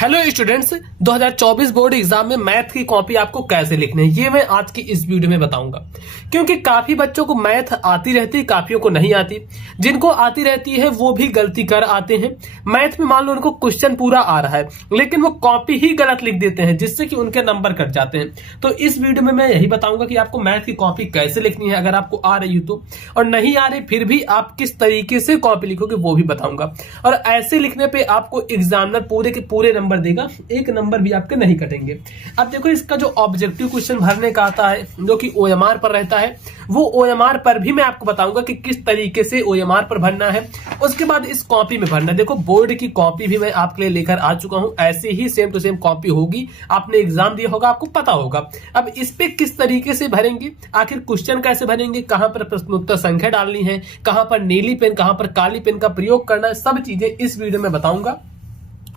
Hello students, 2024 board exam में math की copy आपको कैसे लिखनी है ये मैं आज की इस वीडियो में बताऊंगा। क्योंकि काफी बच्चों को मैथ आती रहती है, काफियों को नहीं आती। जिनको आती रहती है वो भी गलती कर आते हैं। मैथ में मान लो उनको क्वेश्चन पूरा आ रहा है लेकिन वो कॉपी ही गलत लिख देते हैं जिससे कि उनके नंबर कट जाते हैं। तो इस वीडियो में मैं यही बताऊंगा कि आपको मैथ की कॉपी कैसे लिखनी है अगर आपको आ रही हो तो, और नहीं आ रही फिर भी आप किस तरीके से कॉपी लिखोगे वो भी बताऊंगा। और ऐसे लिखने पे आपको एग्जामिनर पूरे के पूरे नंबर देगा, एक नंबर भी आपके नहीं कटेंगे। अब देखो इसका जो ऑब्जेक्टिव क्वेश्चन भरने का आता है जो कि ओएमआर पर रहता है, वो ओएमआर पर भी मैं आपको बताऊंगा कि किस तरीके से ओएमआर पर भरना है। उसके बाद इस कॉपी में भरना है। देखो बोर्ड की कॉपी भी मैं आपके लिए लेकर आ चुका हूं, ऐसे ही सेम टू सेम कॉपी होगी, आपने एग्जाम दिया होगा आपको पता होगा। अब इस पे किस तरीके से भरेंगे, आखिर क्वेश्चन कैसे भरेंगे, कहां पर प्रश्नोत्तर संख्या डालनी है, कहां पर नीली पेन कहां पर काली पेन का प्रयोग करना है, सब चीजें इस वीडियो में बताऊंगा।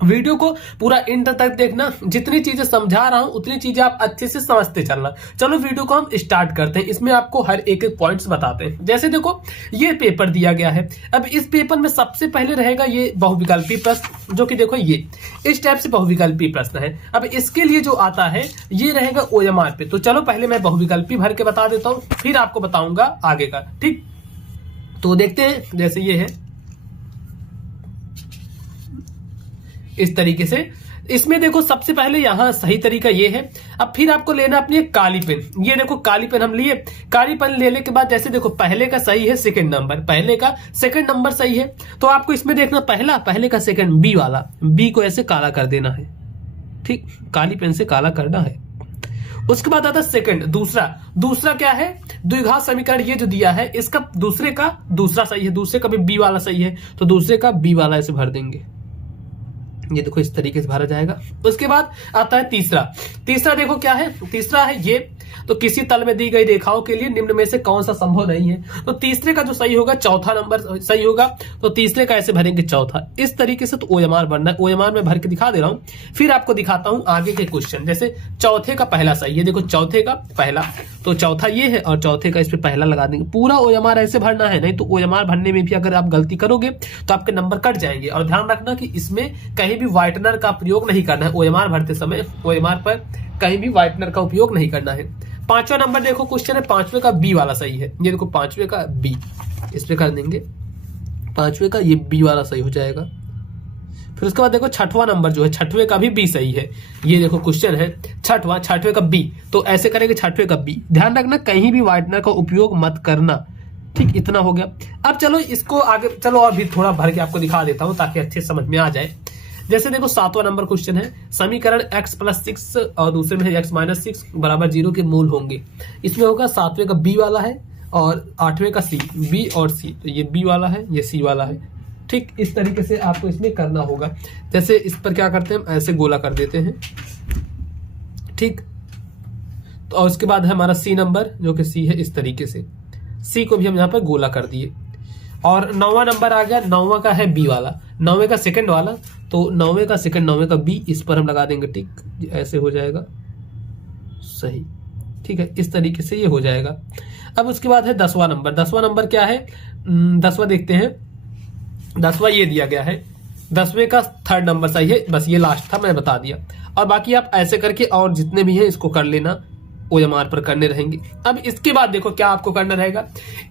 वीडियो को पूरा इंटर तक देखना, जितनी चीजें समझा रहा हूं उतनी चीजें आप अच्छे से समझते चलना। चलो वीडियो को हम स्टार्ट करते हैं। इसमें आपको हर एक एक पॉइंट्स बताते हैं। जैसे देखो ये पेपर दिया गया है। अब इस पेपर में सबसे पहले रहेगा ये बहुविकल्पी प्रश्न, जो कि देखो ये इस टाइप से बहुविकल्पी प्रश्न है। अब इसके लिए जो आता है ये रहेगा ओएमआर पे। तो चलो पहले मैं बहुविकल्पी भर के बता देता हूं, फिर आपको बताऊंगा आगे का। ठीक, तो देखते हैं। जैसे ये है इस तरीके से। इसमें देखो सबसे पहले यहां सही तरीका ये है। अब फिर आपको लेना अपनी एक काली पेन। ये देखो काली पेन हम लिए। काली पेन लेने के बाद जैसे देखो पहले का सही है सेकंड नंबर, पहले का सेकंड नंबर सही है, तो आपको इसमें देखना पहले का सेकंड बी वाला, बी को ऐसे काला कर देना है। ठीक, काली पेन से काला करना है। उसके बाद आता सेकंड, दूसरा क्या है, द्विघात समीकरण ये जो दिया है इसका दूसरे का दूसरा सही है, दूसरे का भी बी वाला सही है, तो दूसरे का बी वाला ऐसे भर देंगे। ये देखो इस तरीके से भरा जाएगा। उसके बाद आता है तीसरा देखो क्या है, तीसरा है ये, तो किसी तल में दी गई रेखाओं के लिए निम्न में से कौन सा संभव नहीं है। तो तीसरे का जो सही होगा चौथा नंबर सही होगा, तो तीसरे का ऐसे भरेंगे चौथा। इस तरीके से तो ओएमआर भरना है। ओएमआर में भर के दिखा दे रहा हूं, फिर आपको दिखाता हूं आगे के क्वेश्चन। जैसे चौथे का पहला सही है, देखो चौथे का पहला, तो चौथा ये है और चौथे का इस पे पहला लगा देंगे। पूरा ओएमआर ऐसे भरना है, नहीं तो ओएमआर भरने में भी अगर आप गलती करोगे तो आपके नंबर कट जाएंगे। और ध्यान रखना कि इसमें कहीं भी व्हाइटनर का प्रयोग नहीं करना है। ओएमआर भरते समय ओएमआर पर कहीं भी व्हाइटनर का उपयोग नहीं करना है। पांचवा नंबर देखो क्वेश्चन है, पांचवे का बी वाला सही है। ये देखो पांचवे का बी, इस पे कर देंगे पांचवे का, ये बी वाला सही हो जाएगा। फिर उसके बाद देखो छठवां नंबर जो है, छठवे का भी बी सही है। ये देखो क्वेश्चन है छठवे का बी, तो ऐसे करेंगे छठवे का बी। ध्यान रखना कहीं भी व्हाइटनर का उपयोग मत करना। ठीक, इतना हो गया। अब चलो इसको आगे चलो और भी थोड़ा भर के आपको दिखा देता हूं ताकि अच्छे समझ में आ जाए। जैसे देखो सातवां नंबर क्वेश्चन है, समीकरण x + 6 और दूसरे में है x - 6 = 0 के मूल होंगे। इसमें होगा सातवें का बी वाला है और आठवें का सी, बी और सी, तो ये बी वाला है ये सी वाला है। ठीक, इस तरीके से आपको इसमें करना होगा। जैसे इस पर क्या करते हैं, ऐसे गोला कर देते हैं। ठीक, तो और उसके बाद है हमारा सी नंबर जो कि सी है, इस तरीके से सी को भी हम यहाँ पर गोला कर दिए। और नौवां नंबर आ गया, नौवां का है बी वाला, नौवे का सेकंड वाला, तो नौवे का सेकंड नौवे का बी, इस पर हम लगा देंगे टिक, ऐसे हो जाएगा सही। ठीक है, इस तरीके से ये हो जाएगा। अब उसके बाद है 10वां नंबर क्या है, 10वां देखते हैं। 10वां ये दिया गया है, 10वें का थर्ड नंबर सही है, बस ये लास्ट था मैंने बता दिया। और बाकी आप ऐसे करके और जितने भी हैं इसको कर लेना, ओएमआर पर करने रहेंगे। अब इसके बाद देखो क्या आपको करना रहेगा,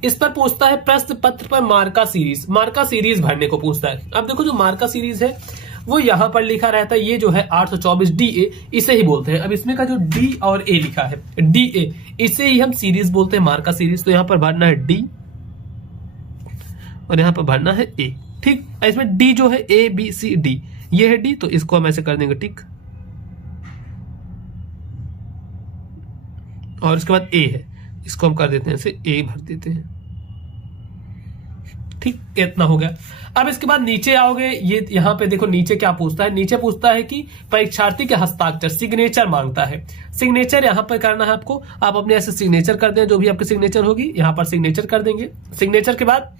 इस पर पूछता है प्रश्न पत्र पर मार्का सीरीज भरने को पूछता है। अब देखो जो मार्का सीरीज है वो यहां पर लिखा रहता है, ये जो है 824 DA इसे ही बोलते हैं। अब इसमें का जो डी और ए लिखा है, DA, इसे ही हम सीरीज बोलते हैं, मार्का सीरीज। तो यहां पर भरना है डी और यहां पर भरना है ए। ठीक, इसमें डी जो है ABCD, ये है डी, तो इसको हम ऐसे कर देंगे टिक। और उसके बाद ए है, इसको हम कर देते हैं ऐसे, ए भर देते हैं। ठीक, इतना हो गया। अब इसके बाद नीचे आओगे, ये यहाँ पे देखो नीचे क्या पूछता है, नीचे पूछता है कि परीक्षार्थी के हस्ताक्षर, सिग्नेचर मांगता है। सिग्नेचर यहाँ पर करना है आपको, आप अपने ऐसे सिग्नेचर कर दें, जो भी आपकी सिग्नेचर होगी यहाँ पर सिग्नेचर कर देंगे। सिग्नेचर के बाद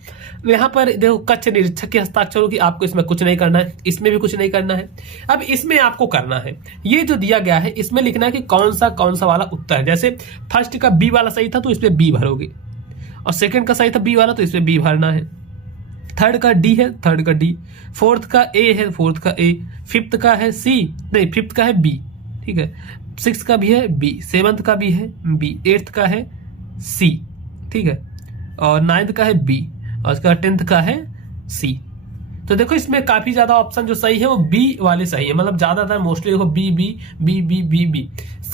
यहाँ पर देखो कक्ष निरीक्षक के हस्ताक्षर होगी, आपको इसमें कुछ नहीं करना है, इसमें भी कुछ नहीं करना है। अब इसमें आपको करना है, ये जो दिया गया है इसमें लिखना है कि कौन सा वाला उत्तर है। जैसे फर्स्ट का बी वाला सही था तो इसमें बी भरोगे, और सेकंड का सही था बी वाला तो इसमें बी भरना है। थर्ड का डी है, थर्ड का डी, फोर्थ का ए है, फोर्थ का ए, फिफ्थ का है सी, नहीं फिफ्थ का है बी, ठीक है, सिक्स का भी है बी, सेवंथ का भी है बी, एट्थ का है सी, ठीक है, और नाइन्थ का है बी, और उसका 10th का है सी। तो देखो इसमें काफी ज्यादा ऑप्शन जो सही है वो बी वाले सही है, मतलब ज्यादातर मोस्टली देखो B B B B B B,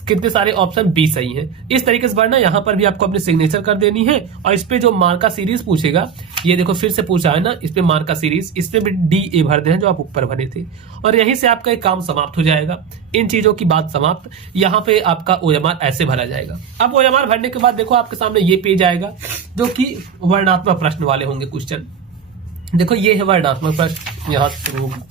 कितने सारे ऑप्शन बी सही हैं। इस तरीके से पढ़ना, यहाँ पर भी आपको अपनी सिग्नेचर कर देनी है, और इस पे जो मार्का सीरीज पूछेगा, ये देखो फिर से पूछा है ना, इस पे मार्का सीरीज, इस पे भी डी ए भर दे जो आप ऊपर भरे थे, और यहीं से आपका एक काम समाप्त हो जाएगा। इन चीजों की बात समाप्त। यहाँ पे आपका OMR ऐसे भरा जाएगा। अब OMR भरने के बाद देखो आपके सामने ये पेज आएगा जो कि वर्णात्मक प्रश्न वाले होंगे क्वेश्चन। देखो ये है वर्णात्मक प्रश्न, यहाँ से शुरू होगा।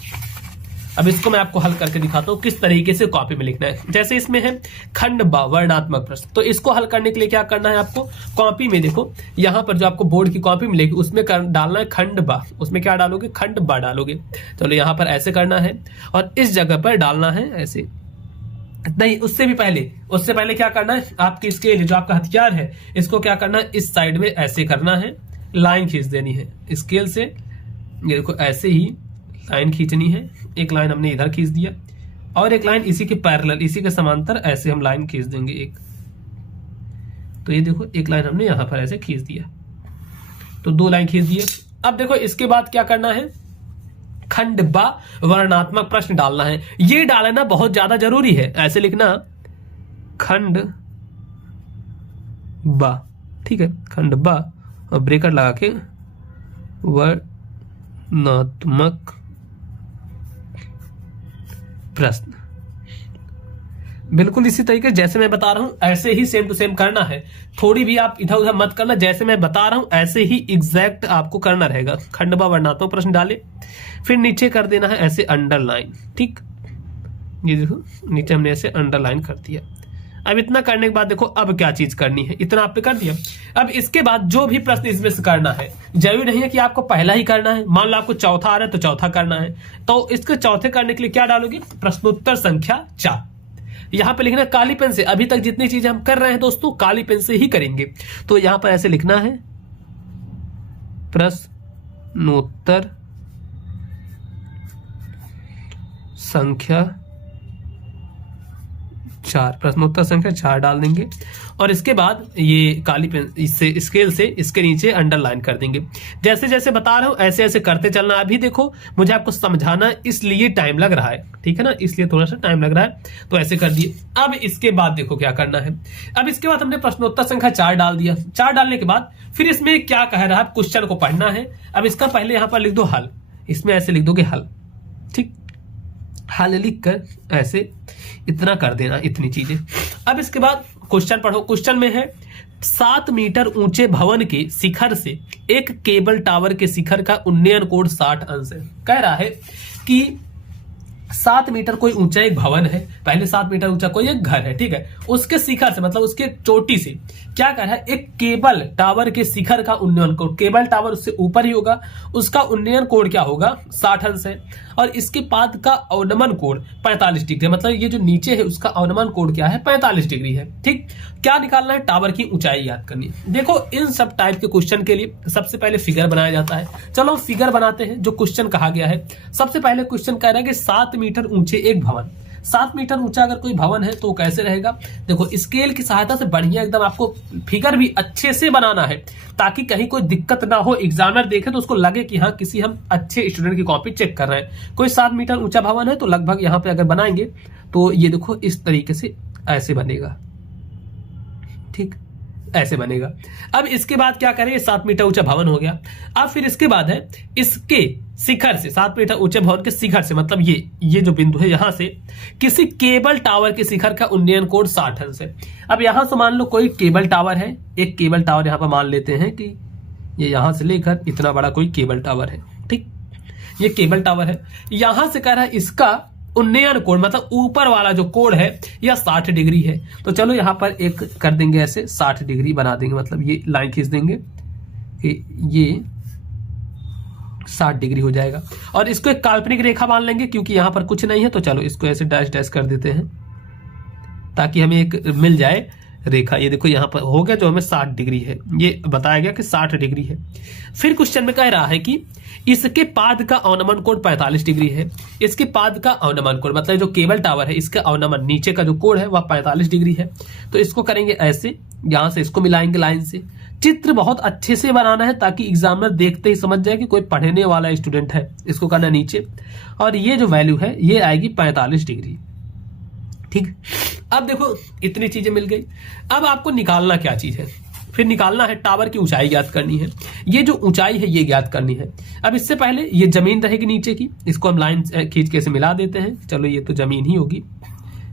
अब इसको मैं आपको हल करके दिखाता हूँ किस तरीके से कॉपी में लिखना है। जैसे इसमें है खंड ब वर्णात्मक प्रश्न, तो इसको हल करने के लिए क्या करना है आपको, कॉपी में देखो यहाँ पर जो आपको बोर्ड की कॉपी मिलेगी उसमें डालना है खंड ब, उसमें क्या डालोगे, खंड ब डालोगे। चलो यहाँ पर ऐसे करना है, और इस जगह पर डालना है ऐसे, नहीं उससे पहले क्या करना है, आपकी स्केल जो आपका हथियार है इसको क्या करना है, इस साइड में ऐसे करना है, लाइन खींच देनी है स्केल से, ये देखो ऐसे ही लाइन खींचनी है। एक लाइन हमने इधर खींच दिया, और एक लाइन इसी के पैरेलल, इसी के समांतर ऐसे हम लाइन खींच देंगे एक, तो ये देखो एक लाइन हमने यहां पर ऐसे खींच दिया, तो 2 लाइन खींच दिए। अब देखो इसके बाद क्या करना है, खंड ब वर्णात्मक प्रश्न डालना है। ये डालना बहुत ज्यादा जरूरी है, ऐसे लिखना खंड ब, ठीक है, खंड ब, और ब्रेकेट लगा के वर्णात्मक प्रश्न। बिल्कुल इसी तरीके जैसे मैं बता रहा हूं ऐसे ही सेम टू सेम करना है, थोड़ी भी आप इधर उधर मत करना, जैसे मैं बता रहा हूं ऐसे ही एग्जैक्ट आपको करना रहेगा। खंडबा वर्णात्मक प्रश्न डाले, फिर नीचे कर देना है ऐसे अंडरलाइन, ठीक, ये देखो नीचे हमने ऐसे अंडरलाइन कर दिया। अब इतना करने के बाद देखो अब क्या चीज करनी है, इतना आप पे कर दिया। अब इसके बाद जो भी प्रश्न इसमें से करना है, जरूरी नहीं है कि आपको पहला ही करना है, मान लो आपको चौथा आ रहा है तो चौथा करना है, तो इसके चौथे करने के लिए क्या डालोगे, प्रश्नोत्तर संख्या 4। यहां पे लिखना काली पेन से, अभी तक जितनी चीजें हम कर रहे हैं दोस्तों काली पेन से ही करेंगे, तो यहां पर ऐसे लिखना है प्रश्नोत्तर संख्या 4, प्रश्नोत्तर संख्या 4 डाल देंगे, और इसके बाद ये काली पेन इससे स्केल से इसके नीचे अंडरलाइन कर देंगे। जैसे जैसे बता रहा हूं ऐसे ऐसे करते चलना। अभी देखो मुझे आपको समझाना इसलिए टाइम लग रहा है, ठीक है ना, इसलिए थोड़ा सा टाइम लग रहा है, तो ऐसे कर दिए। अब इसके बाद देखो क्या करना है, अब इसके बाद हमने प्रश्नोत्तर संख्या 4 डाल दिया। 4 डालने के बाद फिर इसमें क्या कह रहा है, क्वेश्चन को पढ़ना है। अब इसका पहले यहां पर लिख दो हल, इसमें ऐसे लिख दोगे हल, ठीक, हल लिख कर ऐसे इतना कर देना, इतनी चीजें। अब इसके बाद क्वेश्चन पढ़ो। क्वेश्चन में है 7 मीटर ऊंचे भवन के शिखर से एक केबल टावर के शिखर का उन्नयन कोण 60 अंश है। कह रहा है कि 7 मीटर कोई ऊंचा एक भवन है, पहले 7 मीटर ऊंचा कोई एक घर है, ठीक है, उसके शिखर से मतलब उसके चोटी से क्या कर रहा है, एक केबल टावर के शिखर का उन्नयन कोण, केबल टावर उससे ऊपर ही होगा, उसका उन्नयन कोण क्या होगा, 60 अंश है, और इसके बाद का अवनमन कोण 45 डिग्री, मतलब ये जो नीचे है उसका अवनमन कोण क्या है, 45 डिग्री है, ठीक। क्या निकालना है, टावर की ऊंचाई याद करनी है। देखो इन सब टाइप के क्वेश्चन के लिए सबसे पहले फिगर बनाया जाता है। चलो फिगर बनाते हैं जो क्वेश्चन कहा गया है। सबसे पहले क्वेश्चन कह रहा है कि 7 मीटर ऊंचे एक भवन, 7 मीटर ऊंचा अगर कोई भवन है तो कैसे रहेगा। देखो स्केल की सहायता से बढ़िया एकदम आपको फिगर भी अच्छे से बनाना है, ताकि कहीं कोई दिक्कत ना हो, एग्जामिनर देखे तो उसको लगे कि हाँ किसी हम अच्छे स्टूडेंट की कॉपी चेक कर रहे हैं। कोई 7 मीटर ऊंचा भवन है तो लगभग यहाँ पे अगर बनाएंगे तो ये देखो इस तरीके से ऐसे बनेगा, ठीक, ऐसे बनेगा। अब इसके बाद क्या करें, 7 मीटर ऊंचा भवन हो गया। अब फिर इसके बाद है इसके शिखर से, 7 मीटर ऊंचे भवन के शिखर से, मतलब ये जो बिंदु है यहां से किसी केबल टावर के शिखर का उन्नयन कोण 60 अंश है। अब यहां से मान लो कोई केबल टावर है, एक केबल टावर यहां पर मान लेते हैं कि ये यहां से लेकर इतना बड़ा कोई केबल टावर है, ठीक, ये केबल टावर है। यहां से कह रहा है इसका उन्नयन कोण मतलब ऊपर वाला जो कोण है यह 60 डिग्री है, तो चलो यहां पर एक कर देंगे ऐसे 60 डिग्री बना देंगे, मतलब ये लाइन खींच देंगे कि ये 60 डिग्री हो जाएगा। और इसको एक काल्पनिक रेखा मान लेंगे क्योंकि यहां पर कुछ नहीं है, तो चलो इसको ऐसे डैश डैश कर देते हैं ताकि हमें एक मिल जाए रेखा, ये देखो यहाँ पर हो गया जो हमें 60 डिग्री है, ये बताया गया कि 60 डिग्री है। फिर क्वेश्चन में कह रहा है कि इसके पाद का अवनमन कोण 45 डिग्री है। इसके पाद का अवनमन कोण मतलब जो केबल टावर है इसका अवनमन नीचे का जो कोण है वह 45 डिग्री है। तो इसको करेंगे ऐसे, यहां से इसको मिलाएंगे लाइन से। चित्र बहुत अच्छे से बनाना है ताकि एग्जामिनर देखते ही समझ जाए कि कोई पढ़ने वाला स्टूडेंट है। इसको करना नीचे, और ये जो वैल्यू है ये आएगी 45 डिग्री। ठीक, अब देखो इतनी चीजें मिल गई। अब आपको निकालना क्या चीज है, फिर निकालना है टावर की ऊंचाई ज्ञात करनी है। ये जो ऊंचाई है ये ज्ञात करनी है। अब इससे पहले ये जमीन रहेगी नीचे की, इसको हम लाइन खींच के ऐसे मिला देते हैं। चलो ये तो जमीन ही होगी,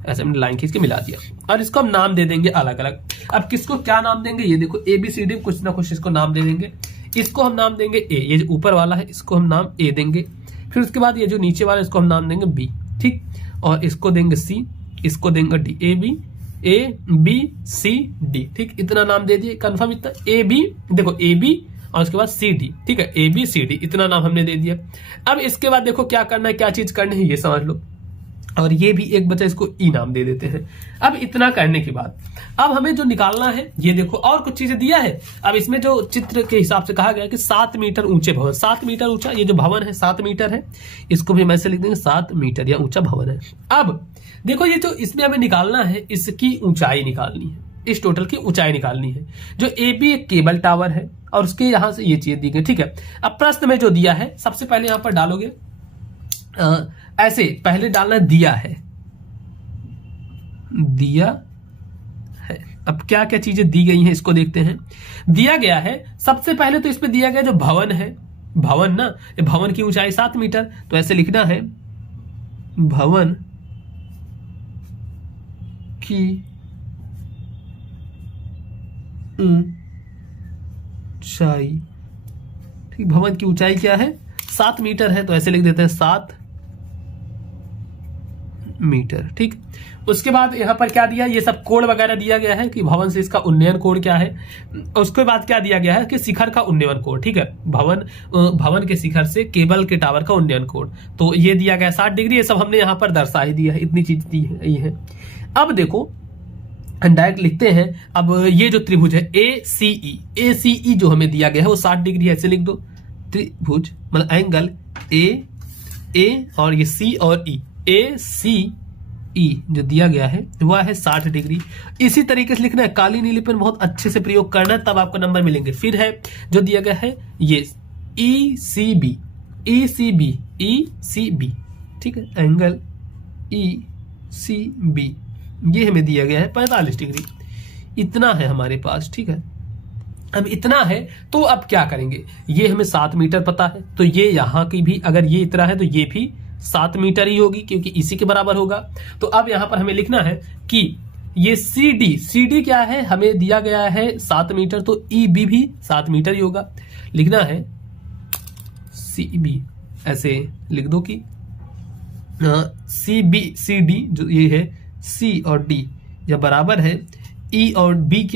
ऐसे हमने लाइन खींच के मिला दिया, और इसको हम नाम दे देंगे अलग अलग। अब किसको क्या नाम देंगे, ये देखो ABCD कुछ ना कुछ इसको नाम दे देंगे। इसको हम नाम देंगे A, ये जो ऊपर वाला है इसको हम नाम A देंगे। फिर उसके बाद ये जो नीचे वाला इसको हम नाम देंगे B, ठीक, और इसको देंगे C, इसको देंगे D, ABCD, ठीक, इतना नाम दे दिए। कंफर्म इतना AB, देखो AB और उसके बाद CD, ठीक है, ABCD इतना नाम हमने दे दिया। अब इसके बाद देखो क्या करना है, क्या चीज करनी है ये समझ लो, और ये भी एक बचा, इसको E नाम दे देते हैं। अब इतना करने के बाद अब हमें जो निकालना है, ये देखो और कुछ चीजें दिया है। अब इसमें जो चित्र के हिसाब से कहा गया कि 7 मीटर ऊंचे भवन, 7 मीटर ऊंचा ये जो भवन है 7 मीटर है, इसको भी हम ऐसे लिख देंगे 7 मीटर या ऊंचा भवन है। अब देखो ये जो इसमें हमें निकालना है, इसकी ऊंचाई निकालनी है, इस टोटल की ऊंचाई निकालनी है। जो AB एक केबल टावर है और उसके यहां से ये चीज दी गई, ठीक है। अब प्रश्न में जो दिया है सबसे पहले यहां पर डालोगे ऐसे, पहले डालना दिया है, दिया है। अब क्या क्या चीजें दी गई हैं इसको देखते हैं। दिया गया है सबसे पहले तो इसमें दिया गया जो भवन है, भवन ना, ये भवन की ऊंचाई 7 मीटर, तो ऐसे लिखना है भवन की ऊंचाई, ठीक, भवन की ऊंचाई क्या है 7 मीटर है, तो ऐसे लिख देते हैं 7 मीटर, ठीक। उसके बाद यहां पर क्या दिया, ये सब कोण वगैरह दिया गया है कि भवन से इसका उन्नयन कोण क्या है। उसके बाद क्या दिया गया है कि शिखर का उन्नयन कोण, ठीक है, भवन के शिखर से केबल के टावर का उन्नयन कोण, तो ये दिया गया 60 डिग्री। ये सब हमने यहां पर दर्शा ही दिया है, इतनी चीज दी है। अब देखो डायरेक्ट लिखते हैं। अब ये जो त्रिभुज है ACE जो हमें दिया गया है वो 60 डिग्री है, ऐसे लिख दो। त्रिभुज मतलब एंगल A और ये C और E, ACE जो दिया गया है वह है 60 डिग्री। इसी तरीके से लिखना है, काली नीली पेन बहुत अच्छे से प्रयोग करना है, तब आपको नंबर मिलेंगे। फिर है जो दिया गया है ये ECB, ठीक है, एंगल ECB ये हमें दिया गया है 45 डिग्री। इतना है हमारे पास, ठीक है। अब इतना है तो अब क्या करेंगे, ये हमें 7 मीटर पता है, तो ये यहां की भी अगर ये इतना है तो ये भी 7 मीटर ही होगी क्योंकि इसी के बराबर होगा। तो अब यहां पर हमें लिखना है कि ये CD क्या है, हमें दिया गया है 7 मीटर, तो EB भी 7 मीटर ही होगा। लिखना है CB, ऐसे लिख दो कि CD जो ये है C और D यह बराबर है E और B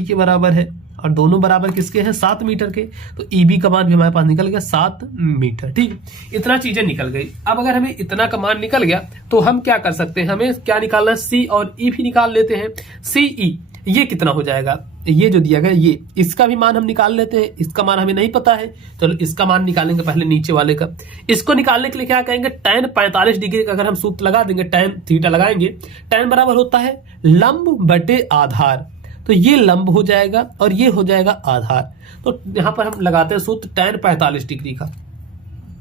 के बराबर है, और दोनों बराबर किसके हैं 7 मीटर के, तो EB का मान भी हमारे पास निकल गया 7 मीटर, ठीक। इतना चीजें निकल गई। अब अगर हमें इतना का मान निकल गया तो हम क्या कर सकते हैं, हमें क्या निकालना है, C और E भी निकाल लेते हैं। CE ये कितना हो जाएगा, ये जो दिया गया ये, इसका भी मान हम निकाल लेते हैं। इसका मान हमें नहीं पता है, चलो इसका मान निकालेंगे पहले नीचे वाले का। इसको निकालने के लिए क्या कहेंगे, tan 45 डिग्री का अगर हम सूत्र लगा देंगे, tan थीटा लगाएंगे, tan बराबर होता है लंब बटे आधार, तो ये लंब हो जाएगा और ये हो जाएगा आधार। तो यहां पर हम लगाते हैं सूत्र tan 45 डिग्री का,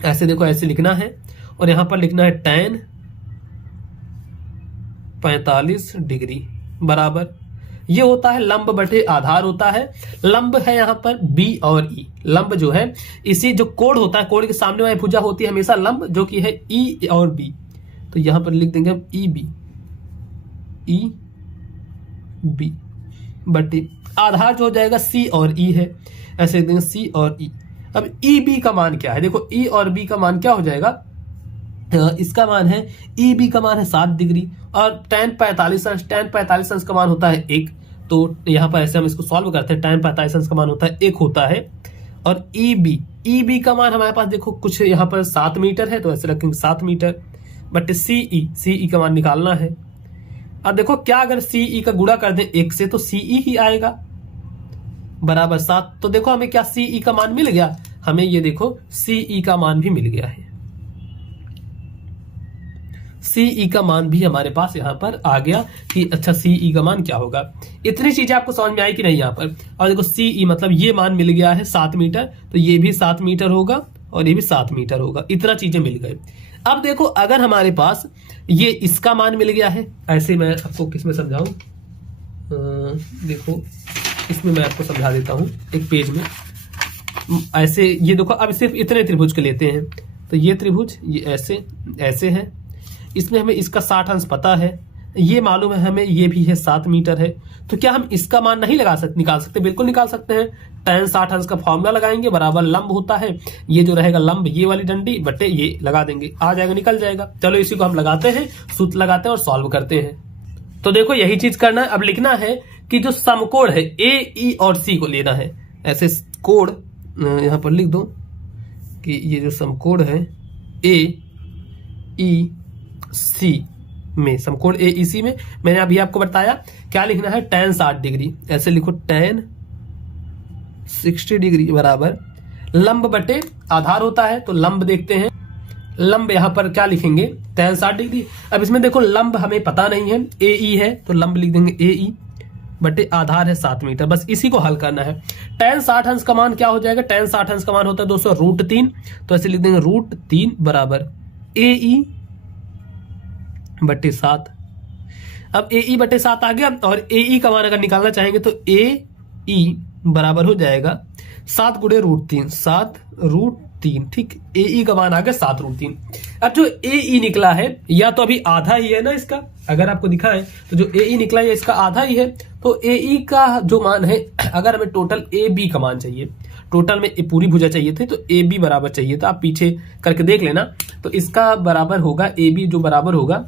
ऐसे देखो ऐसे लिखना है, और यहां पर लिखना है tan 45 डिग्री बराबर, ये होता है लंब बटे आधार होता है। लंब है यहां पर B और E, लंब जो है इसी जो कोण होता है, कोण के सामने वाली भुजा होती है हमेशा लंब, जो कि है E और B, तो यहां पर लिख देंगे हम EB बटे आधार जो हो जाएगा C और E है, ऐसे लिख देंगे C और E। अब EB का मान क्या है, देखो E और B का मान क्या हो जाएगा, इसका मान है EB का मान है 7 डिग्री और tan 45 अंश का मान होता है 1, तो यहां पर ऐसे हम इसको सॉल्व करते हैं। tan 45 अंश का मान होता है 1 होता है, और EB का मान हमारे पास देखो कुछ यहां पर 7 मीटर है, तो ऐसे रखेंगे 7 मीटर बटे CE का मान निकालना है, अब देखो क्या अगर CE का गुणा कर दें 1 से तो CE ही आएगा बराबर 7। तो देखो हमें क्या CE का मान मिल गया, हमें ये देखो CE का मान भी मिल गया है। CE का मान भी हमारे पास यहाँ पर आ गया कि अच्छा CE का मान क्या होगा। इतनी चीजें आपको समझ में आई कि नहीं यहाँ पर। और देखो CE मतलब ये मान मिल गया है 7 मीटर, तो ये भी 7 मीटर होगा और ये भी 7 मीटर होगा। इतना चीजें मिल गए। अब देखो अगर हमारे पास ये इसका मान मिल गया है, ऐसे मैं आपको किसमें समझाऊं, देखो इसमें मैं आपको समझा देता हूं एक पेज में। ऐसे ये देखो, अब सिर्फ इतने त्रिभुज के लेते हैं, तो ये त्रिभुज ये ऐसे ऐसे है, इसमें हमें इसका 60 अंश पता है, ये मालूम है हमें ये भी है 7 मीटर है। तो क्या हम इसका मान नहीं लगा सकते, निकाल सकते, बिल्कुल निकाल सकते हैं। tan 60 अंश का फॉर्मूला लगाएंगे, बराबर लंब होता है, ये जो रहेगा लंब ये वाली डंडी बटे ये लगा देंगे, आ जाएगा, निकल जाएगा। चलो इसी को हम लगाते हैं, सूत्र लगाते हैं और सॉल्व करते हैं। तो देखो यही चीज करना है। अब लिखना है कि जो समकोण है ए, ई और सी को लेना है। ऐसे कोण यहां पर लिख दो कि ये जो समकोण है ए, ई, सी में, समकोण ए, ई, सी में मैंने अभी आपको बताया क्या लिखना है, tan 60 डिग्री। ऐसे लिखो tan 60 डिग्री बराबर लंब बटे आधार होता है, तो लंब देखते हैं। लंब यहां पर क्या लिखेंगे, tan 60 डिग्री। अब इसमें देखो लंब हमें पता नहीं है, ए, ई है, तो लंब लिख देंगे ए, ई बटे आधार है 7 मीटर। बस इसी को हल करना है। tan 60 अंश का मान क्या हो जाएगा, tan 60 अंश का मान होता है दोस्तों √3, तो ऐसे लिख देंगे √3 बराबर ए, ई बटे 7। अब ए, ई बटे 7 आ गया, और ए, ई का मान अगर निकालना चाहेंगे तो ए, ई बराबर हो जाएगा 7 गुणे √3, 7√3। ठीक, ए, ई का मान आ गया 7√3। अब जो ए, ई निकला है या तो अभी आधा ही है ना इसका, अगर आपको दिखाएं तो जो ए, ई निकला है इसका आधा ही है। तो ए, ई का जो मान है, अगर हमें टोटल ए, बी का मान चाहिए, टोटल में पूरी भुजा चाहिए थे, तो ए, बी बराबर चाहिए था। आप पीछे करके देख लेना, तो इसका बराबर होगा ए, बी जो बराबर होगा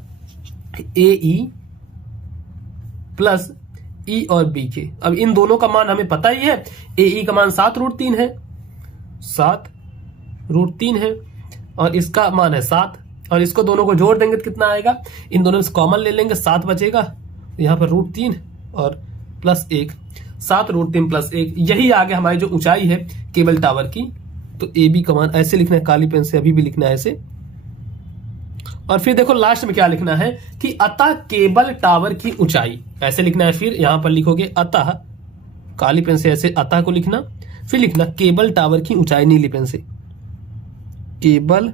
ए, ई प्लस ई और बी के। अब इन दोनों का मान हमें पता ही है, ए, ई का मान 7√3 है, 7√3 है, और इसका मान है 7, और इसको दोनों को जोड़ देंगे तो कितना आएगा, इन दोनों से कॉमन ले लेंगे, 7 बचेगा, यहाँ पर √3 और प्लस 1, 7√3 प्लस 1, यही आगे हमारी जो ऊंचाई है केबल टावर की। तो ए, बी का मान ऐसे लिखना है, काली पेन से अभी भी लिखना है ऐसे। और फिर देखो लास्ट में क्या लिखना है कि अतः केबल टावर की ऊंचाई, ऐसे लिखना है। फिर यहां पर लिखोगे अतः, काली पेन से ऐसे अतः को लिखना, फिर लिखना केबल टावर की ऊंचाई, नीली पेन से, केबल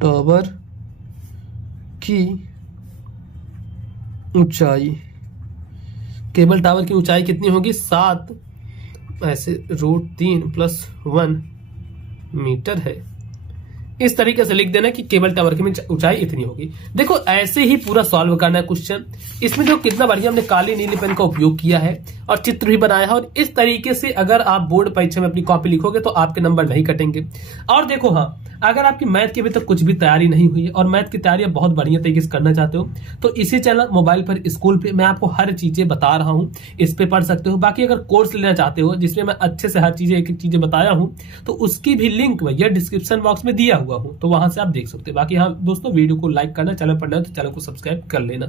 टावर की ऊंचाई। केबल टावर की ऊंचाई कितनी होगी, 7 ऐसे √3 प्लस 1 मीटर है। इस तरीके से लिख देना कि केबल टावर की ऊंचाई इतनी होगी। देखो ऐसे ही पूरा सॉल्व करना है क्वेश्चन। इसमें जो कितना बढ़िया हमने काली नीली पेन का उपयोग किया है और चित्र भी बनाया है, और इस तरीके से अगर आप बोर्ड परीक्षा में अपनी कॉपी लिखोगे तो आपके नंबर नहीं कटेंगे। और देखो हाँ, अगर आपकी मैथ की अभी तक कुछ भी तैयारी नहीं हुई है और मैथ की तैयारी आप बहुत बढ़िया तरीके से करना चाहते हो, तो इसी चैनल मोबाइल पर स्कूल पे मैं आपको हर चीजें बता रहा हूँ, इस पे पढ़ सकते हो। बाकी अगर कोर्स लेना चाहते हो जिसमें मैं अच्छे से हर चीजें एक एक चीजें बताया हूँ, तो उसकी भी लिंक भैया डिस्क्रिप्शन बॉक्स में दिया हुआ हूँ, तो वहां से आप देख सकते हो। बाकी हाँ दोस्तों, वीडियो को लाइक करना, चैनल पर नए तो चैनल को सब्सक्राइब कर लेना।